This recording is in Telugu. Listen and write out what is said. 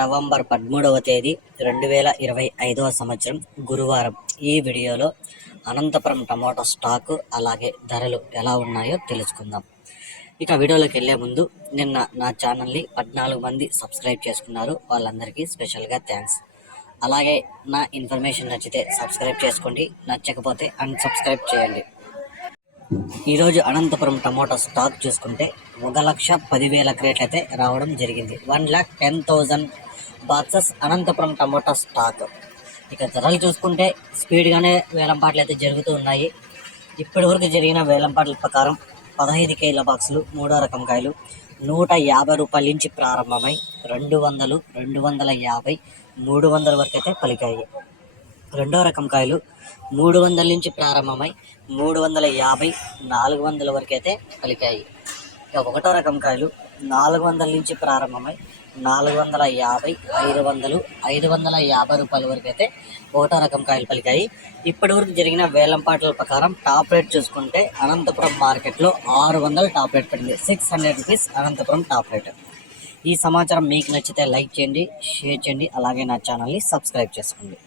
నవంబర్ పదమూడవ తేదీ రెండు వేల ఇరవై ఐదవ సంవత్సరం గురువారం. ఈ వీడియోలో అనంతపురం టమాటా స్టాకు అలాగే ధరలు ఎలా ఉన్నాయో తెలుసుకుందాం. ఇక వీడియోలోకి వెళ్ళే ముందు నిన్న నా ఛానల్ని పద్నాలుగు మంది సబ్స్క్రైబ్ చేసుకున్నారు. వాళ్ళందరికీ స్పెషల్గా థ్యాంక్స్. అలాగే నా ఇన్ఫర్మేషన్ నచ్చితే సబ్స్క్రైబ్ చేసుకోండి. నచ్చకపోతే అన్సబ్స్క్రైబ్ చేయండి. ఈరోజు అనంతపురం టమోటా స్టాక్ చూసుకుంటే ఒక లక్ష పదివేల క్రేట్లు అయితే రావడం జరిగింది. One lakh ten thousand boxes Anantapuram tomato stock. ఇక ధరలు చూసుకుంటే స్పీడ్గానే వేలంపాట్లు అయితే జరుగుతూ ఉన్నాయి. ఇప్పటి వరకు జరిగిన వేలంపాట్ల ప్రకారం పదహైదు కేల బాక్సులు మూడో రకం కాయలు నూట యాభై రూపాయల నుంచి ప్రారంభమై రెండు వందలు రెండు వందల యాభై మూడు వందల వరకు అయితే పలికాయి. రెండో రకం కాయలు మూడు వందల నుంచి ప్రారంభమై మూడు వందల యాభై నాలుగు వందల వరకు అయితే పలికాయి ఇక ఒకటో రకం కాయలు నాలుగు వందల నుంచి ప్రారంభమై నాలుగు వందల యాభై ఐదు వందలు ఐదు వందల యాభై రూపాయల వరకు అయితే ఒకటో రకం కాయలు పలికాయి ఇప్పటి వరకు జరిగిన వేలంపాట్ల ప్రకారం టాప్ రేట్ చూసుకుంటే అనంతపురం మార్కెట్లో ఆరు వందలు టాప్ రేట్ పడింది. Six hundred rupees Anantapuram top rate. ఈ సమాచారం మీకు నచ్చితే లైక్ చేయండి షేర్ చేయండి అలాగే నా ఛానల్ని సబ్స్క్రైబ్ చేసుకోండి.